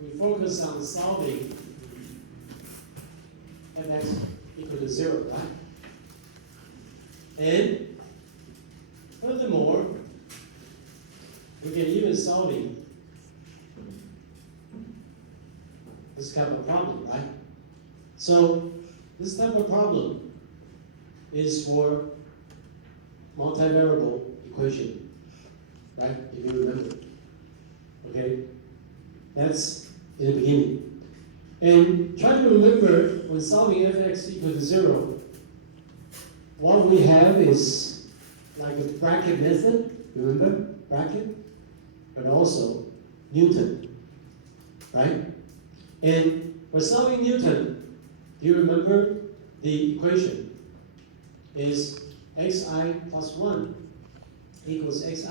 we focus on solving fx equal to 0, right? And furthermore, we can even solving this type of problem, right? So this type of problem is for multivariable equation, right? If you remember, okay? That's in the beginning. And try to remember when solving fx equal to 0, what we have is like a bracket method, remember? Bracket, but also Newton, right? And for solving Newton, do you remember the equation is xi plus 1 equals xi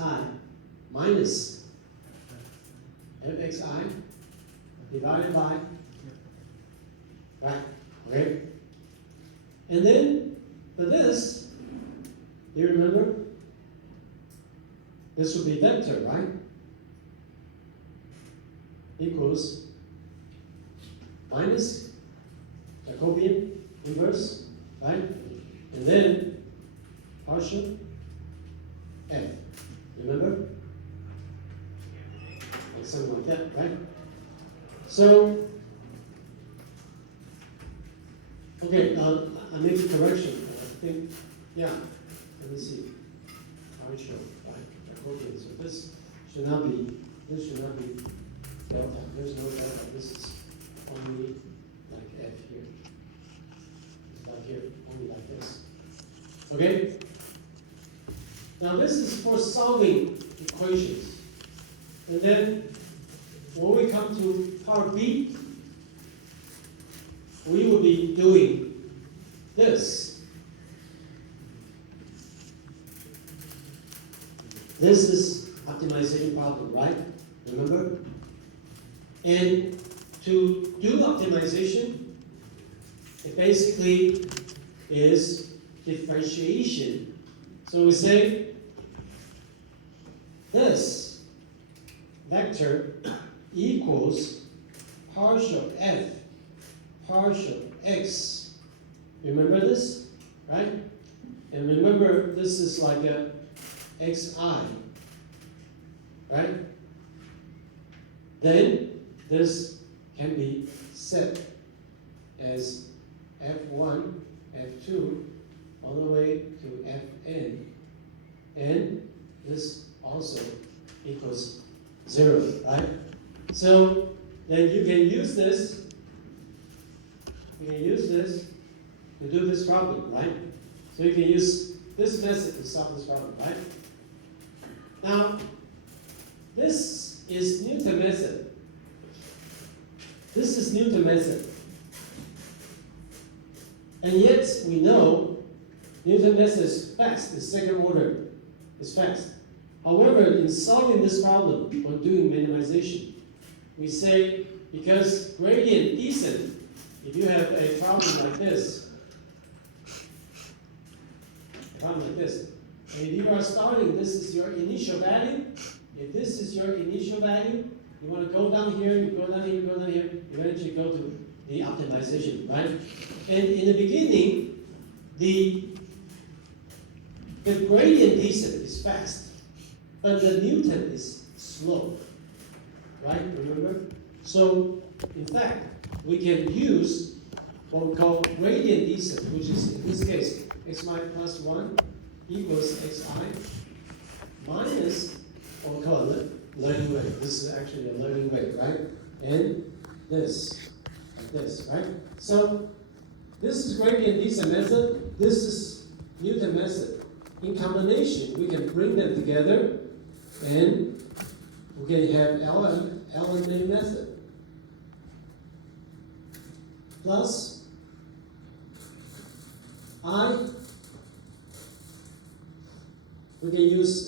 minus fxi divided by, right, okay? And then for this, do you remember? This would be vector, right? Equals minus Jacobian inverse, right? And then partial f. Remember? Like something like that, right? So, okay, I make a correction. I think, yeah, let me see. Partial, right? Jacobian. So this should not be delta. There's no delta. This is only like f here. It's not here, only like this. Okay? Now this is for solving equations. And then when we come to part B, we will be doing this. This is optimization problem, right? Remember? And to do optimization, it basically is differentiation. So we say this vector equals partial f partial x. Remember this, right? And remember this is like a xi, right? Then this can be set as f1, f2, all the way to fn, and this also equals 0, right? So then you can use this. You can use this to do this problem, right? So you can use this method to solve this problem, right? Now, this is Newton method. This is Newton method. And yet we know Newton method is fast, the second order is fast. However, in solving this problem, when doing minimization, we say because gradient descent, if you have a problem like this, and if you are starting, this is your initial value. If this is your initial value, you want to go down here, you go down here, you go down here, eventually go to the optimization, right? And in the beginning, the gradient descent is fast, but the Newton is slow, right? Remember? So, in fact, we can use what we call gradient descent, which is in this case xi plus 1 equals xi minus what we call learning rate. This is actually a learning rate, right? And this, like this, right? So this is gradient descent method. This is Newton method. In combination, we can bring them together, and we can have LMA method plus I, we can use